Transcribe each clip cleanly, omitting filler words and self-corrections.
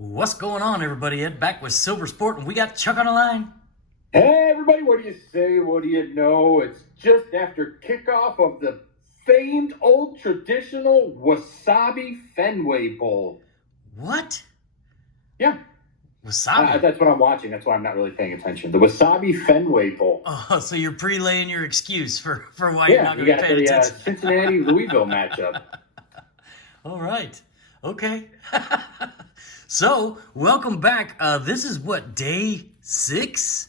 What's going on, everybody? Ed back with SLVRsport, and we got Chuck on the line. Hey, everybody, what do you say? What do you know? It's just after kickoff of the famed old traditional Wasabi Fenway Bowl. What? Yeah. Wasabi? That's what I'm watching. That's why I'm not really paying attention. The Wasabi Fenway Bowl. Oh, so you're pre-laying your excuse for why you're not going to be paying the attention. Cincinnati-Louisville matchup. All right. Okay. So, welcome back. This is what, day 6?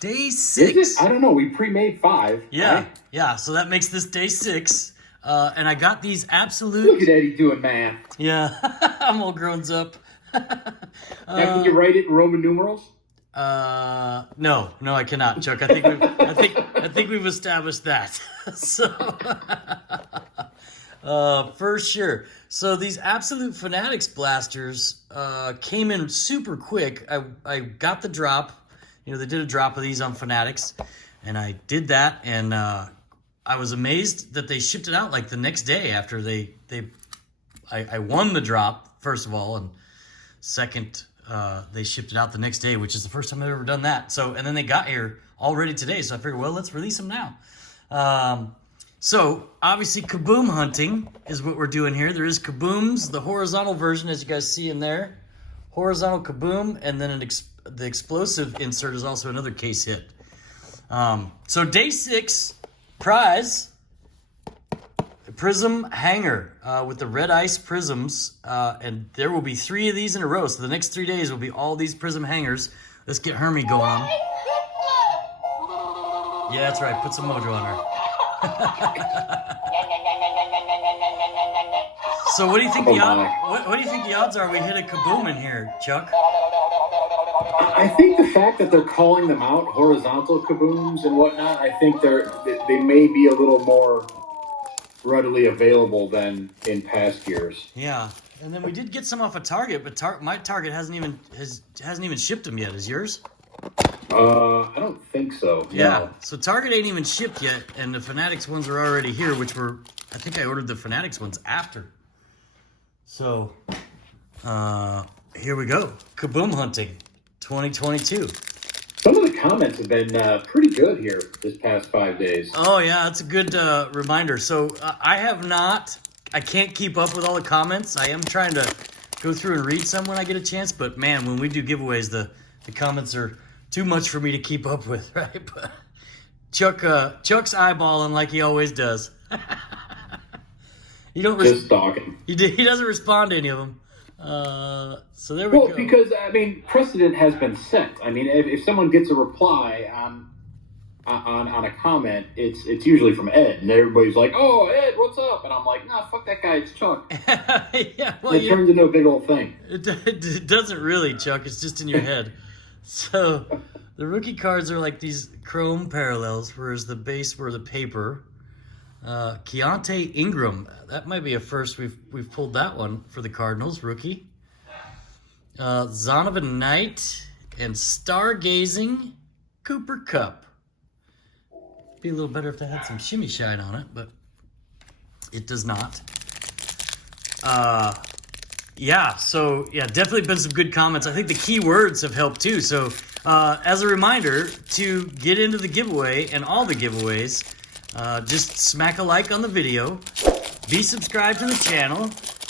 Day 6. I don't know. We pre-made 5. Yeah, right? yeah. So that makes this day 6. And I got these absolute... Look at Eddie doing math. Yeah, I'm all grown up. Now, can you write it in Roman numerals? No, I cannot, Chuck. I think we've established that. So, for sure. So these Absolute Fanatics blasters came in super quick. I got the drop. You know, they did a drop of these on Fanatics, and I did that, and I was amazed that they shipped it out like the next day after I won the drop, first of all, and second, they shipped it out the next day, which is the first time I've ever done that. So, and then they got here already today, so I figured, well, let's release them now. So, obviously, kaboom hunting is what we're doing here. There is kabooms, the horizontal version, as you guys see in there. Horizontal kaboom, and then the explosive insert is also another case hit. So, day 6, prize, a prism hanger with the red ice prisms. And there will be 3 of these in a row. So, the next 3 days will be all these prism hangers. Let's get Hermie going on. Yeah, that's right. Put some mojo on her. So what do you think what do you think the odds are we hit a kaboom in here, Chuck? I think the fact that they're calling them out horizontal kabooms and whatnot, I think they may be a little more readily available than in past years. Yeah, and then we did get some off of Target, but my Target hasn't even shipped them yet. Is yours? I don't think so. Yeah, no. So Target ain't even shipped yet, and the Fanatics ones are already here, which I think I ordered the Fanatics ones after. So, here we go. Kaboom hunting 2022. Some of the comments have been pretty good here this past 5 days. Oh, yeah, that's a good reminder. So, I can't keep up with all the comments. I am trying to go through and read some when I get a chance, but man, when we do giveaways, the comments are too much for me to keep up with, right? But Chuck's eyeballing like he always does. Just stalking. He doesn't respond to any of them. So there we go. Well, because, precedent has been set. I mean, if someone gets a reply on a comment, it's usually from Ed, and everybody's like, "Oh, Ed, what's up?" And I'm like, "Nah, fuck that guy, it's Chuck." Yeah, well, it turns into a big old thing. It doesn't really, Chuck. It's just in your head. So the rookie cards are like these chrome parallels, whereas the base were the paper. Keontae Ingram, that might be a first. We've pulled that one for the Cardinals, rookie. Zonovan Knight and Stargazing Cooper Kupp. Be a little better if they had some shimmy shine on it, but it does not. Definitely been some good comments. I think the key words have helped too. So as a reminder, to get into the giveaway and all the giveaways, just smack a like on the video, be subscribed to the channel,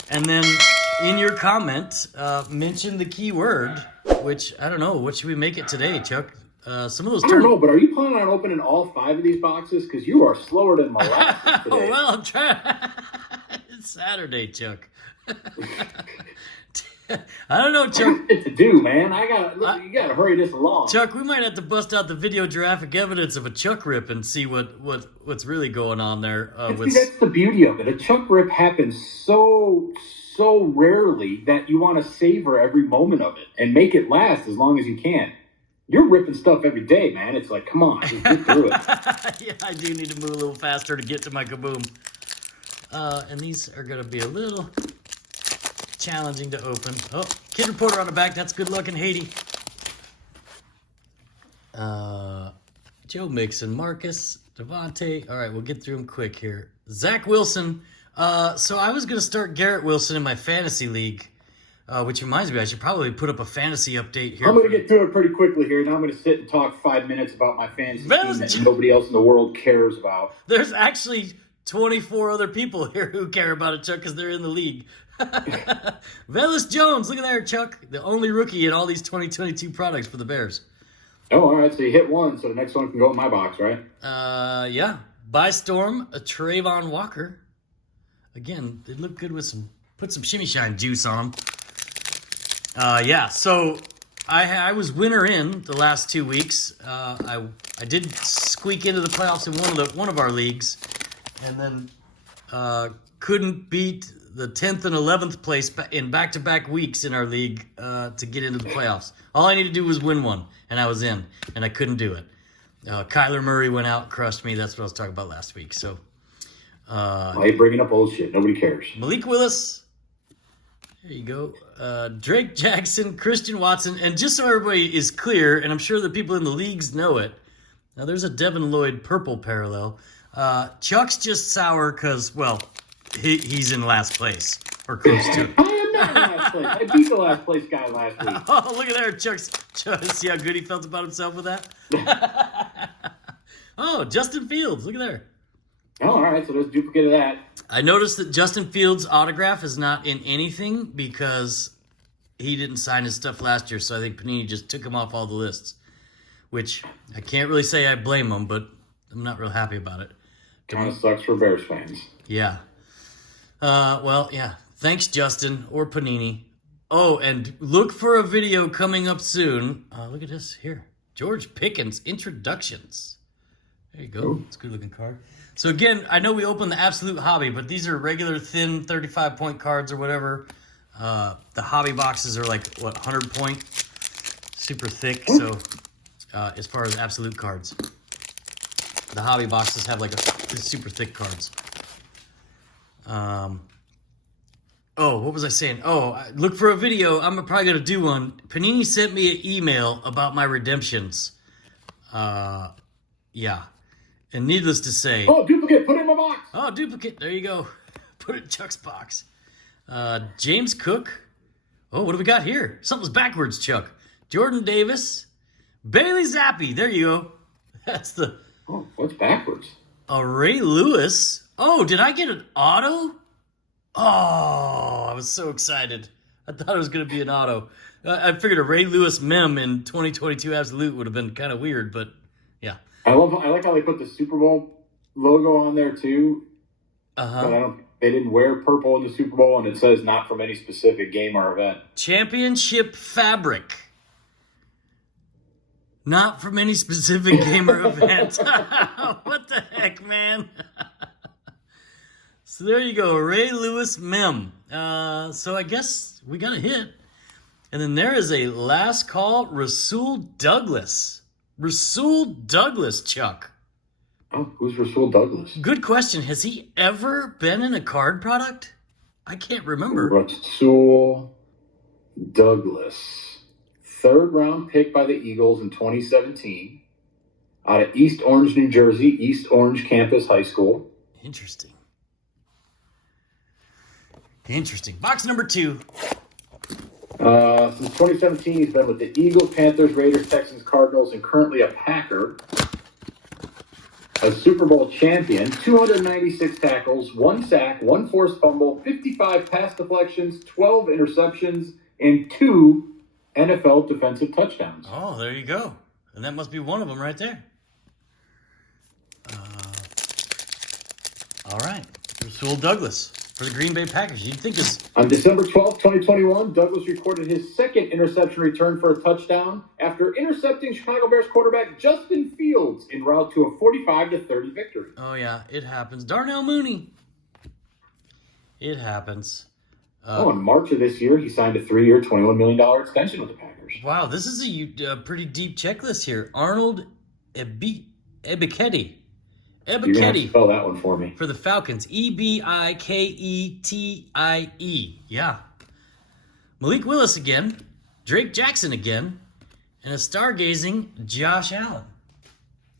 and then in your comment, mention the keyword, which, I don't know, what should we make it today, Chuck? Some of those. I don't know, but are you planning on opening all 5 of these boxes? Because you are slower than molasses today. Well, I'm trying. It's Saturday, Chuck. I don't know, Chuck. What to do, man? You gotta hurry this along. Chuck, we might have to bust out the videographic evidence of a Chuck rip and see what's really going on there. That's the beauty of it. A Chuck rip happens so rarely that you want to savor every moment of it and make it last as long as you can. You're ripping stuff every day, man. It's like, come on, just get through it. Yeah, I do need to move a little faster to get to my kaboom. And these are going to be a little challenging to open. Oh, Kid Reporter on the back. That's good luck in Haiti. Joe Mixon, Marcus, Devontae. All right, we'll get through them quick here. Zach Wilson. So I was going to start Garrett Wilson in my fantasy league, Which reminds me, I should probably put up a fantasy update here. I'm going to get through it pretty quickly here. Now I'm going to sit and talk 5 minutes about my fantasy team that nobody else in the world cares about. There's actually 24 other people here who care about it, Chuck, because they're in the league. Velus Jones, look at there, Chuck. The only rookie in all these 2022 products for the Bears. Oh, all right. So you hit one, so the next one can go in my box, right? Yeah. By Storm, a Trayvon Walker. Again, they look good with put some shimmy shine juice on them. Yeah, so I was winner in the last 2 weeks. I did squeak into the playoffs in one of our leagues, and then couldn't beat the 10th and 11th place in back-to-back weeks in our league to get into the playoffs. All I needed to do was win one, and I was in, and I couldn't do it. Kyler Murray went out, crushed me. That's what I was talking about last week. So, why are you bringing up old shit? Nobody cares. Malik Willis. There you go. Drake Jackson, Christian Watson, and just so everybody is clear, and I'm sure the people in the leagues know it, now there's a Devin Lloyd purple parallel. Chuck's just sour because, well, he's in last place, or close to it. I am not in last place. I beat the last place guy last week. Oh, look at there, Chuck. See how good he felt about himself with that? Oh, Justin Fields, look at there. Oh, all right, so there's a duplicate of that. I noticed that Justin Fields' autograph is not in anything because he didn't sign his stuff last year, so I think Panini just took him off all the lists, which I can't really say I blame him, but I'm not real happy about it. Kind of sucks for Bears fans. Yeah. Well, yeah. Thanks, Justin or Panini. Oh, and look for a video coming up soon. Look at this here. George Pickens Introductions. There you go. Ooh. It's a good-looking card. So, again, I know we opened the Absolute Hobby, but these are regular thin 35-point cards or whatever. The hobby boxes are like, 100-point? Super thick, so as far as Absolute cards. The hobby boxes have like super thick cards. Oh, what was I saying? Oh, look for a video. I'm probably going to do one. Panini sent me an email about my redemptions. Yeah. And needless to say... Oh, duplicate. Put it in my box. Oh, duplicate. There you go. Put it in Chuck's box. James Cook. Oh, what do we got here? Something's backwards, Chuck. Jordan Davis. Bailey Zappi. There you go. That's the... Oh, what's backwards? Ray Lewis. Oh, did I get an auto? Oh, I was so excited. I thought it was going to be an auto. I figured a Ray Lewis mem in 2022 Absolute would have been kind of weird, but yeah. I like how they put the Super Bowl logo on there too. But they didn't wear purple in the Super Bowl, and it says not from any specific game or event. Championship fabric. Not from any specific game or event. What the heck, man? So there you go, Ray Lewis mem. So I guess we got a hit. And then there is a last call, Rasul Douglas. Rasul Douglas, Chuck. Oh, who's Rasul Douglas? Good question. Has he ever been in a card product? I can't remember. Rasul Douglas. 3rd round pick by the Eagles in 2017. Out of East Orange, New Jersey, East Orange Campus High School. Interesting. Box number 2. Since 2017, he's been with the Eagles, Panthers, Raiders, Texans, Cardinals, and currently a Packer. A Super Bowl champion, 296 tackles, 1 sack, 1 forced fumble, 55 pass deflections, 12 interceptions, and 2 NFL defensive touchdowns. Oh, there you go. And that must be one of them right there. All right. Rasul Douglas for the Green Bay Packers. You'd think this... On December 12, 2021, Douglas recorded his 2nd interception return for a touchdown after intercepting Chicago Bears quarterback Justin Fields en route to a 45-30 victory. Oh, yeah. It happens. Darnell Mooney. It happens. In March of this year, he signed a 3-year, $21 million extension with the Packers. Wow, this is a pretty deep checklist here. Arnold Ebiketie. You're going to have to spell that one for me. For the Falcons. Ebiketie. Yeah. Malik Willis again. Drake Jackson again. And a stargazing Josh Allen.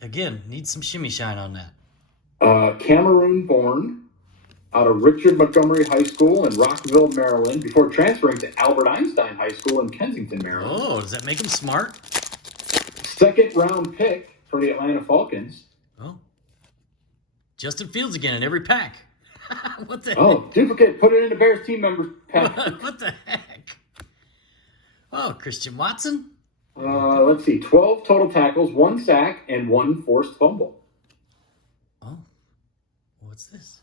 Again, need some shimmy shine on that. Cameroon-born out of Richard Montgomery High School in Rockville, Maryland, before transferring to Albert Einstein High School in Kensington, Maryland. Oh, does that make him smart? Second-round pick for the Atlanta Falcons. Oh. Justin Fields again in every pack. What the heck? Oh, duplicate. Put it in the Bears team member pack. What the heck? Oh, Christian Watson? Let's see. 12 total tackles, 1 sack, and 1 forced fumble. Oh. What's this?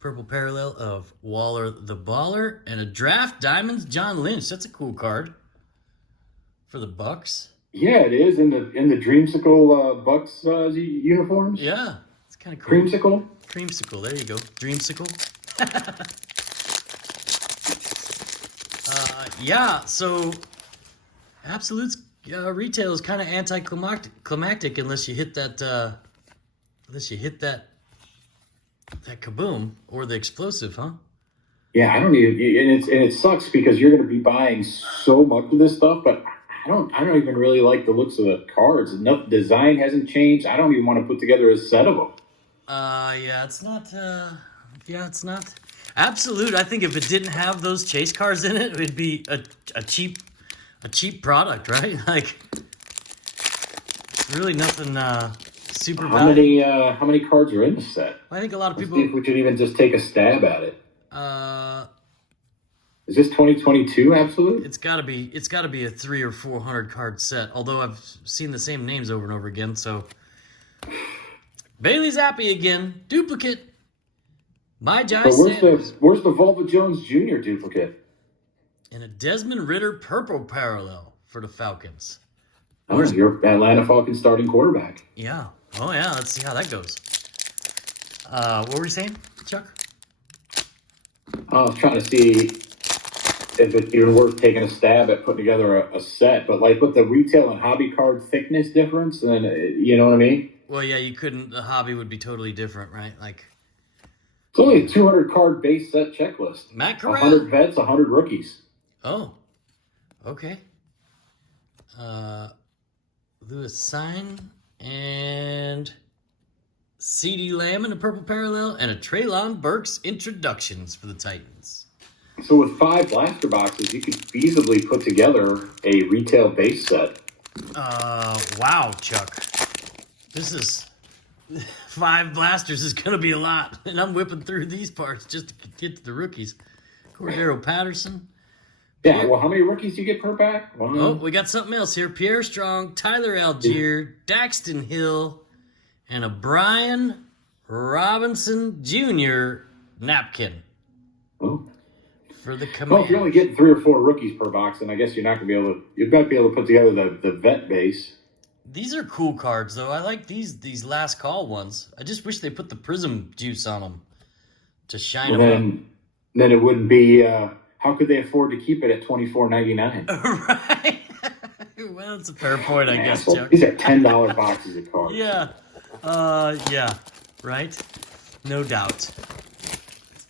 Purple parallel of Waller the Baller and a draft diamonds John Lynch. That's a cool card for the Bucks. Yeah, it is in the Dreamsicle Bucks uniforms. Yeah, it's kind of cool. Creamsicle. There you go. Dreamsicle. Yeah. So Absolute's retail is kind of anticlimactic unless you hit that. That KABOOM or the explosive, huh? Yeah, I don't even, and it sucks because you're going to be buying so much of this stuff, but I don't even really like the looks of the cards. Enough design hasn't changed. I don't even want to put together a set of them. Yeah, it's not. It's not Absolute. I think if it didn't have those chase cards in it, it'd be a cheap product, right? Like, really nothing. Super how many cards are in the set? I think a lot of people. See if we could even just take a stab at it. Is this 2022 Absolute? It's got to be a 300 or 400 card set. Although I've seen the same names over and over again. So Bailey Zappi again, duplicate. My Jai Sanders. Where's the Volva Jones Jr. duplicate? And a Desmond Ridder purple parallel for the Falcons. Where's your Atlanta Falcons starting quarterback? Yeah. Oh, yeah. Let's see how that goes. What were you saying, Chuck? I was trying to see if it's even worth taking a stab at putting together a set. But, like, with the retail and hobby card thickness difference, then, you know what I mean? Well, yeah, you couldn't. The hobby would be totally different, right? Like, it's only a 200-card base set checklist. Matt Corral. 100 vets, 100 rookies. Oh. Okay. Lewis Sign and C.D. Lamb in a purple parallel and a Treylon Burks introductions for the Titans. So with 5 blaster boxes, you could feasibly put together a retail base set. Wow, Chuck. This is 5 blasters is going to be a lot. And I'm whipping through these parts just to get to the rookies. Cordero Patterson. Yeah, well, how many rookies do you get per pack? Oh, we got something else here. Pierre Strong, Tyler Algier, Daxton Hill, and a Brian Robinson Jr. napkin. Oh. For the Command. Well, if you're only getting 3 or 4 rookies per box, then I guess you're not going to be able to. You've got to be able to put together the vet base. These are cool cards, though. I like these last call ones. I just wish they put the Prism juice on them to shine them up. Then it wouldn't be. How could they afford to keep it at $24.99? Right. Well, it's a fair point, I guess, Chuck. These are $10 boxes of cards. Yeah. Yeah. Right? No doubt.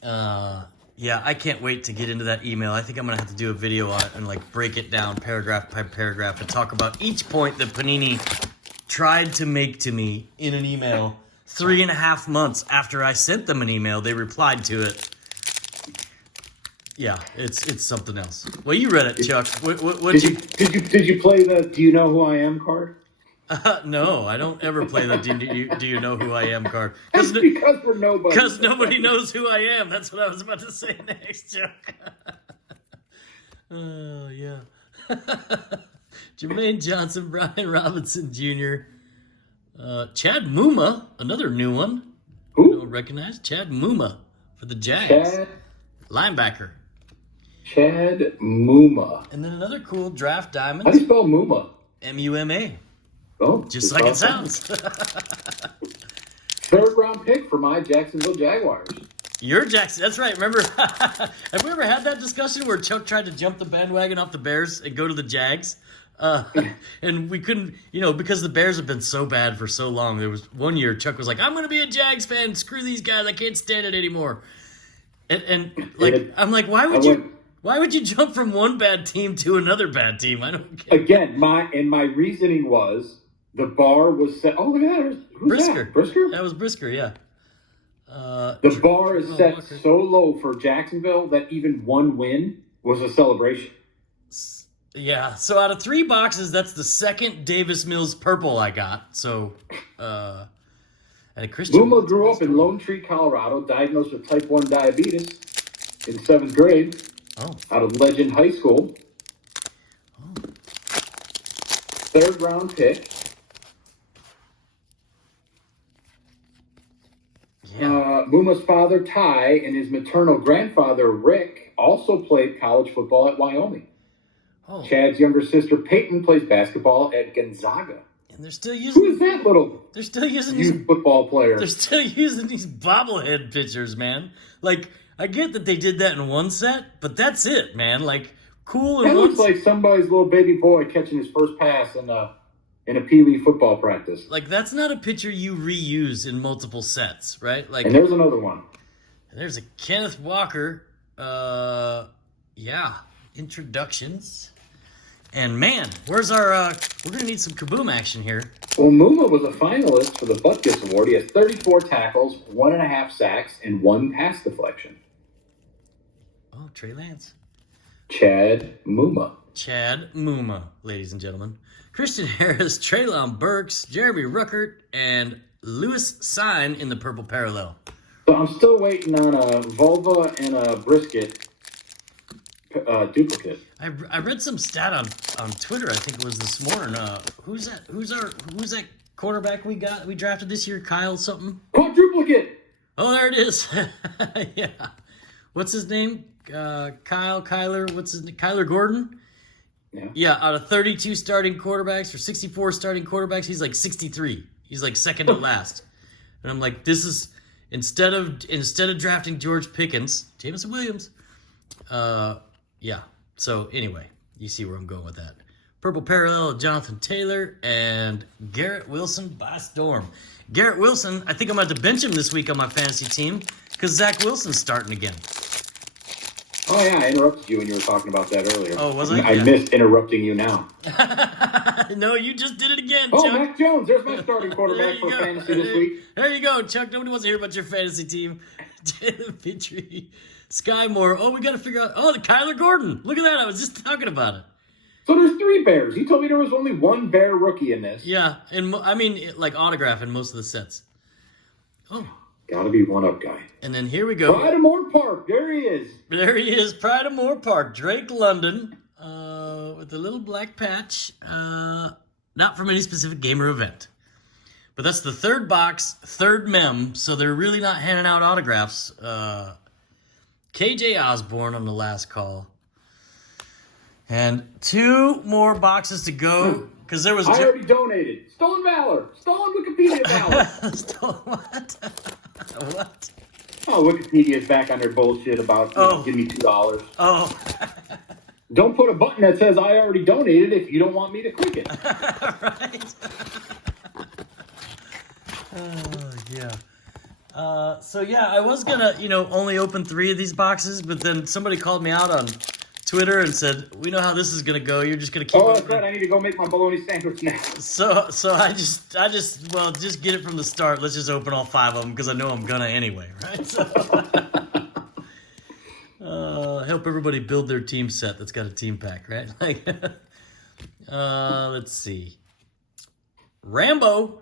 Yeah, I can't wait to get into that email. I think I'm going to have to do a video on it and, like, break it down paragraph by paragraph and talk about each point that Panini tried to make to me in an email 3.5 months after I sent them an email. They replied to it. Yeah, it's something else. Well, you read it, Chuck. Did you play the "Do you know who I am" card? No, I don't ever play the "Do you know who I am" card. That's because we're nobody. Because nobody knows who I am. That's what I was about to say next, Chuck. Oh yeah. Jermaine Johnson, Brian Robinson Jr., Chad Muma, another new one. Who? You don't recognize Chad Muma for the Jags. Linebacker. Chad Muma. And then another cool draft diamond. How do you spell Muma? M-U-M-A. Oh, just like it sounds. 3rd round pick for my Jacksonville Jaguars. Your Jackson. That's right. Remember, have we ever had that discussion where Chuck tried to jump the bandwagon off the Bears and go to the Jags? And we couldn't, because the Bears have been so bad for so long. There was one year Chuck was like, I'm going to be a Jags fan. Screw these guys. I can't stand it anymore. And I'm like, why would you jump from one bad team to another bad team? I don't get it. Again, my reasoning was the bar was set. Oh, look at that. Who's Brisker. that? Brisker? That was Brisker, yeah. The bar is set so low for Jacksonville that even one win was a celebration. Yeah, so out of 3 boxes, that's the second Davis Mills purple I got. So, and a Christian. Luma grew up in Lone Tree, Colorado, diagnosed with type 1 diabetes in 7th grade. Out of Legend High School. 3rd round pick. Yeah. Muma's father, Ty, and his maternal grandfather, Rick, also played college football at Wyoming. Chad's younger sister, Peyton, plays basketball at Gonzaga. And they're still using... Who is that little They're still using youth football player? They're still using these bobblehead pictures, man. Like, I get that they did that in one set, but that's it, man. Like, cool. That looks like somebody's little baby boy catching his first pass in a Pee Wee football practice. Like, that's not a picture you reuse in multiple sets, right? Like, and there's another one. There's a Kenneth Walker. Yeah, introductions. And man, where's our? We're gonna need some kaboom action here. Well, Muma was a finalist for the Butkus Award. He has 34 tackles, 1.5 sacks, and 1 pass deflection. Oh, Trey Lance. Chad Muma, ladies and gentlemen. Christian Harris, Treylon Burks, Jeremy Ruckert, and Lewis Sign in the purple parallel. So I'm still waiting on a vulva and a brisket duplicate. I read some stat on Twitter. I think it was this morning. Who's that quarterback we drafted this year? Kyle something. Quadruplicate. Oh, there it is. Yeah. What's his name? Kyler. What's his name? Kyler Gordon. Yeah. Out of 32 starting quarterbacks or 64 starting quarterbacks, he's like 63. He's like second to last. And I'm like, this is instead of drafting George Pickens, Jameson Williams. Yeah. So anyway, you see where I'm going with that. Purple parallel, Jonathan Taylor and Garrett Wilson by storm. Garrett Wilson, I think I'm going to bench him this week on my fantasy team because Zach Wilson's starting again. Oh, yeah, I interrupted you when you were talking about that earlier. Oh, was I? I missed interrupting you now. No, you just did it again, Chuck. Chuck. Mac Jones, there's my starting quarterback for fantasy this week. There you go, Chuck. Nobody wants to hear about your fantasy team. Jalen Petrie, Sky Moore. Oh, we got to figure out. Oh, the Kyler Gordon. Look at that. I was just talking about it. So there's 3 Bears. You told me there was only 1 Bear rookie in this. Yeah, and I mean, like autograph in most of the sets. Oh. Gotta be one up guy. And then here we go. Pride of Moore Park. There he is. There he is. Pride of Moore Park. Drake London with a little black patch. Not from any specific game or event. But that's the 3rd box, 3rd mem. So they're really not handing out autographs. KJ Osborne on the last call. And 2 more boxes to go. Because there was... I already donated. Stolen Valor. Stolen Wikipedia Valor. Stolen what? What? Oh, Wikipedia's back on their bullshit about give me $2. Oh. Don't put a button that says I already donated if you don't want me to click it. Right. Yeah. So yeah, I was gonna, only open 3 of these boxes, but then somebody called me out on Twitter and said, "We know how this is gonna go. You're just gonna keep." Oh, that's right. I need to go make my bologna sandwich now. So I just get it from the start. Let's just open all 5 of them because I know I'm gonna anyway, right? So, help everybody build their team set that's got a team pack, right? Like, let's see.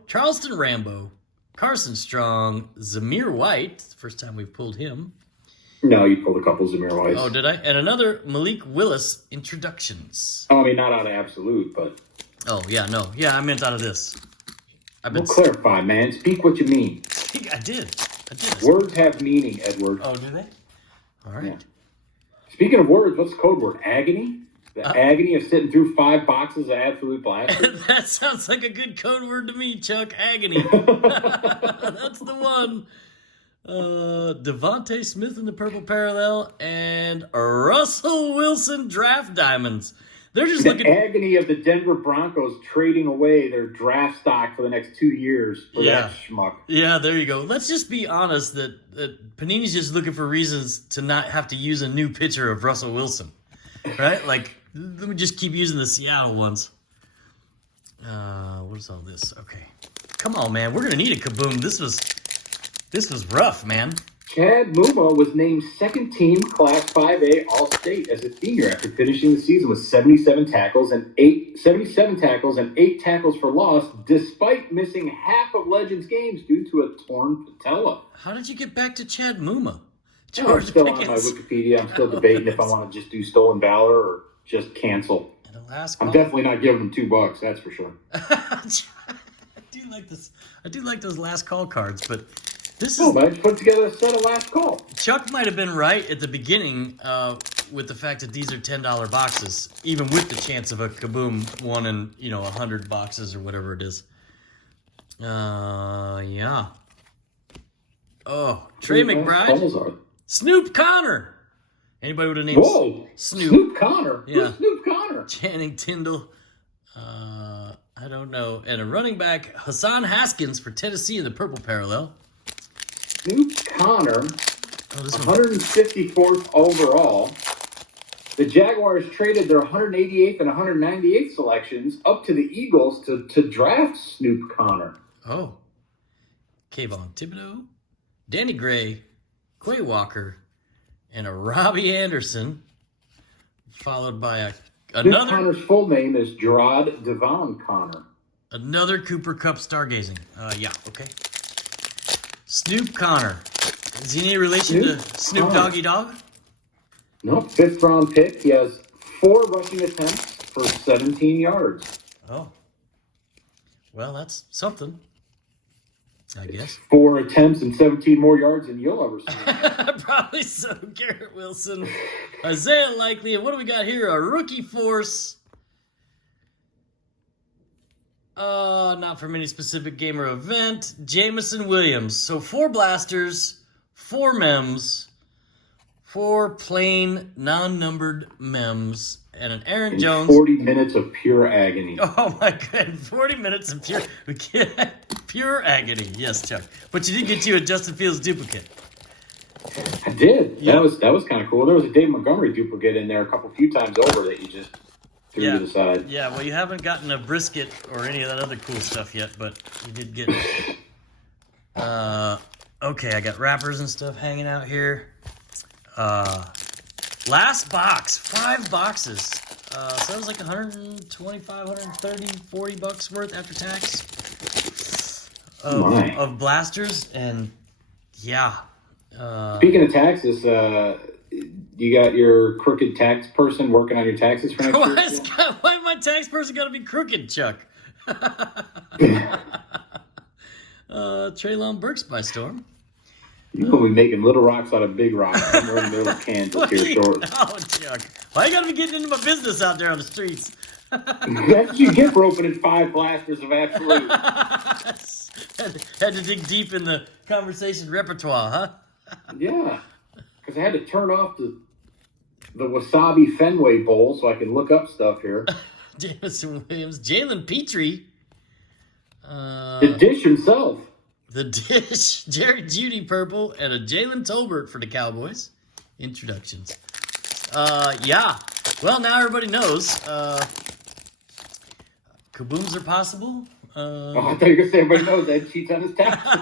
Charleston Rambo, Carson Strong, Zamir White. First time we've pulled him. No, you pulled a couple Zamir Whites. Oh, did I? And another Malik Willis introductions. Oh, I mean, not out of Absolute, but... Oh, yeah, no. Yeah, I meant out of this. We'll clarify, man. Speak what you mean. I did. Words have meaning, Edward. Oh, do they? All right. Yeah. Speaking of words, what's the code word? Agony? The agony of sitting through 5 boxes of Absolute Blasters? That sounds like a good code word to me, Chuck. Agony. That's the one. Devontae Smith in the purple parallel and Russell Wilson draft diamonds. They're just looking agony of the Denver Broncos trading away their draft stock for the next 2 years for that schmuck. Yeah, there you go. Let's just be honest that Panini's just looking for reasons to not have to use a new picture of Russell Wilson, right? Like, let me just keep using the Seattle ones. What is all this? Okay, come on, man. We're gonna need a kaboom. This This was rough, man. Chad Muma was named second team Class 5A All-State as a senior after finishing the season with 77 tackles and 8 tackles for loss, despite missing half of Legends games due to a torn patella. How did you get back to Chad Muma? I'm still on my Wikipedia. I'm still debating if I want to just do Stolen Valor or just cancel. I'm definitely not giving them $2, that's for sure. I do like this. I do like those last call cards, but this is. I just put together a set of last call. Chuck might have been right at the beginning with the fact that these are $10 boxes, even with the chance of a KABOOM 1 in 100 boxes or whatever it is. Yeah. Oh, Trey McBride, Snoop Connor. Anybody would have named Snoop Connor? Yeah. Who's Snoop Connor? Channing Tindall. I don't know. And a running back, Hassan Haskins for Tennessee in the purple parallel. Snoop Connor, 154th overall. The Jaguars traded their 188th and 198th selections up to the Eagles to draft Snoop Connor. Oh. Kayvon Thibodeau, Danny Gray, Quay Walker, and a Robbie Anderson, followed by another. Connor's full name is Gerard Devon Connor. Another Cooper Cup stargazing. Yeah, okay. Snoop Connor. Is he any relation to Snoop Doggy Dogg? No, 5th round pick. He has 4 rushing attempts for 17 yards. Oh. Well, that's something, I guess. 4 attempts and 17 more yards than you'll ever see. Probably so. Garrett Wilson, Isaiah Likely, and what do we got here? A rookie force. Not from any specific game or event. Jamison Williams. So 4 blasters, 4 mems, 4 plain non-numbered mems, and an Aaron Jones. 40 minutes of pure agony. Oh my god, 40 minutes of pure agony. Yes, Chuck. But you did get you a Justin Fields duplicate. I did. Yep. That was kind of cool. There was a Dave Montgomery duplicate in there a few times over that you just threw to the side. Yeah, well, you haven't gotten a brisket or any of that other cool stuff yet, but you did get it. Okay, I got wrappers and stuff hanging out here. Last box, 5 boxes. So that was like 125, 130, 40 bucks worth after tax of blasters. And yeah. Speaking of taxes, you got your crooked tax person working on your taxes for next year? Why my tax person got to be crooked, Chuck? Treylon Burks by storm. You're going to be making little rocks out of big rocks. Somewhere in the middle of Kansas here short. Oh, Chuck. Why you got to be getting into my business out there on the streets? That's what you get for opening 5 blasters of Absolute. Had to dig deep in the conversation repertoire, huh? Yeah. Because I had to turn off the Wasabi Fenway Bowl so I can look up stuff here. Jamison Williams, Jalen Petrie. The Dish himself. The Dish, Jerry Jeudy purple, and a Jalen Tolbert for the Cowboys. Introductions. Yeah. Well, now everybody knows. Kabooms are possible. I thought you were going to say everybody knows that cheats on his taxes.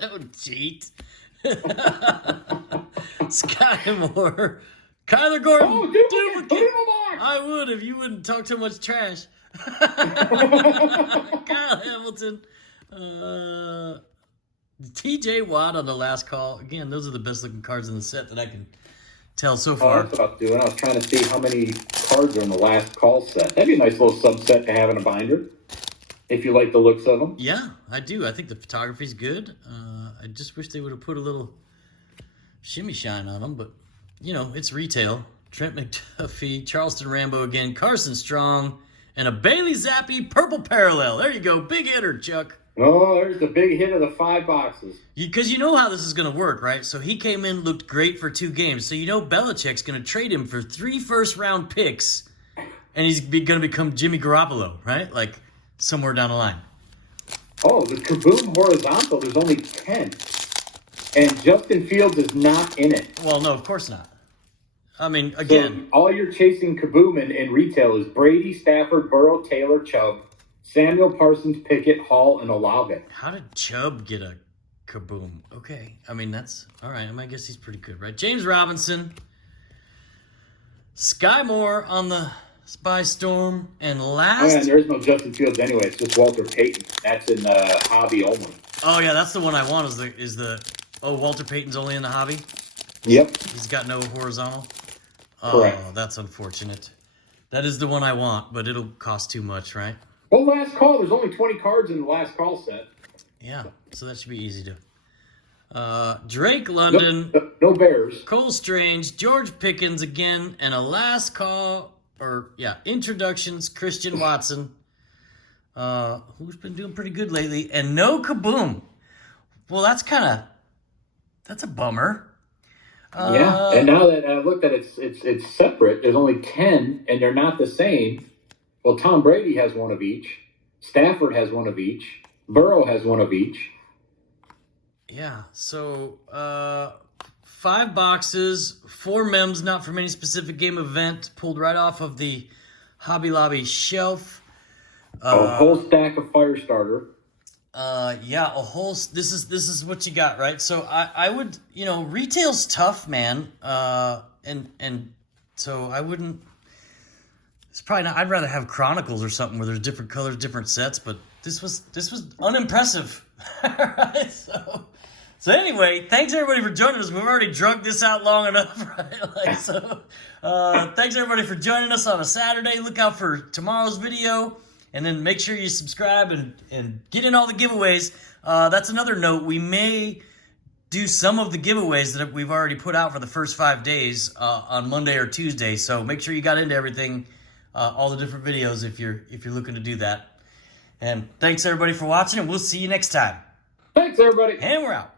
Don't cheat. Sky Moore. Kyler Gordon. Oh, duplicate. I would if you wouldn't talk too much trash. Kyle Hamilton. TJ Watt on the last call. Again, those are the best looking cards in the set that I can tell so far. That's what I was doing. I was trying to see how many cards are in the last call set. That'd be a nice little subset to have in a binder, if you like the looks of them. Yeah, I do. I think the photography's good. I just wish they would have put a little shimmy shine on them, but, it's retail. Trent McDuffie, Charleston Rambo again, Carson Strong, and a Bailey Zappi purple parallel. There you go. Big hitter, Chuck. Oh, there's the big hit of the 5 boxes. Because you know how this is going to work, right? So he came in, looked great for 2 games. So Belichick's going to trade him for 3 first-round picks, and he's going to become Jimmy Garoppolo, right? Like somewhere down the line. Oh, the KABOOM horizontal, there's only 10. And Justin Fields is not in it. Well, no, of course not. I mean, again. So all you're chasing KABOOM in retail is Brady, Stafford, Burrow, Taylor, Chubb, Samuel, Parsons, Pickett, Hall, and Olave. How did Chubb get a KABOOM. Okay. I mean, that's all right. I mean, I guess he's pretty good, right? James Robinson, Sky Moore on the Spy Storm, and last. Oh, yeah, and there's no Justin Fields anyway. It's just Walter Payton. That's in hobby only. Oh yeah, that's the one I want. Is the Walter Payton's only in the hobby? Yep. He's got no horizontal. Correct. Oh, that's unfortunate. That is the one I want, but it'll cost too much, right? Well, last call. There's only 20 cards in the last call set. Yeah, so that should be easy to. Drake London, no Bears. Cole Strange, George Pickens again, and a last call, introductions, Christian Watson, who's been doing pretty good lately, and no KABOOM. Well, that's a bummer. Yeah, and now that I looked at it, it's separate. There's only 10, and they're not the same. Well, Tom Brady has one of each. Stafford has one of each. Burrow has one of each. Yeah, so 5 boxes, 4 mems, not from any specific game event, pulled right off of the Hobby Lobby shelf. A whole stack of Firestarter. Yeah, a whole. This is what you got, right? So I would, retail's tough, man. And so I wouldn't. It's probably not. I'd rather have Chronicles or something where there's different colors, different sets. But this was unimpressive. Right? So anyway, thanks everybody for joining us. We've already drug this out long enough, right? Thanks everybody for joining us on a Saturday. Look out for tomorrow's video. And then make sure you subscribe and get in all the giveaways. That's another note. We may do some of the giveaways that we've already put out for the first 5 days on Monday or Tuesday. So make sure you got into everything, all the different videos if you're looking to do that. And thanks everybody for watching, and we'll see you next time. Thanks everybody. And we're out.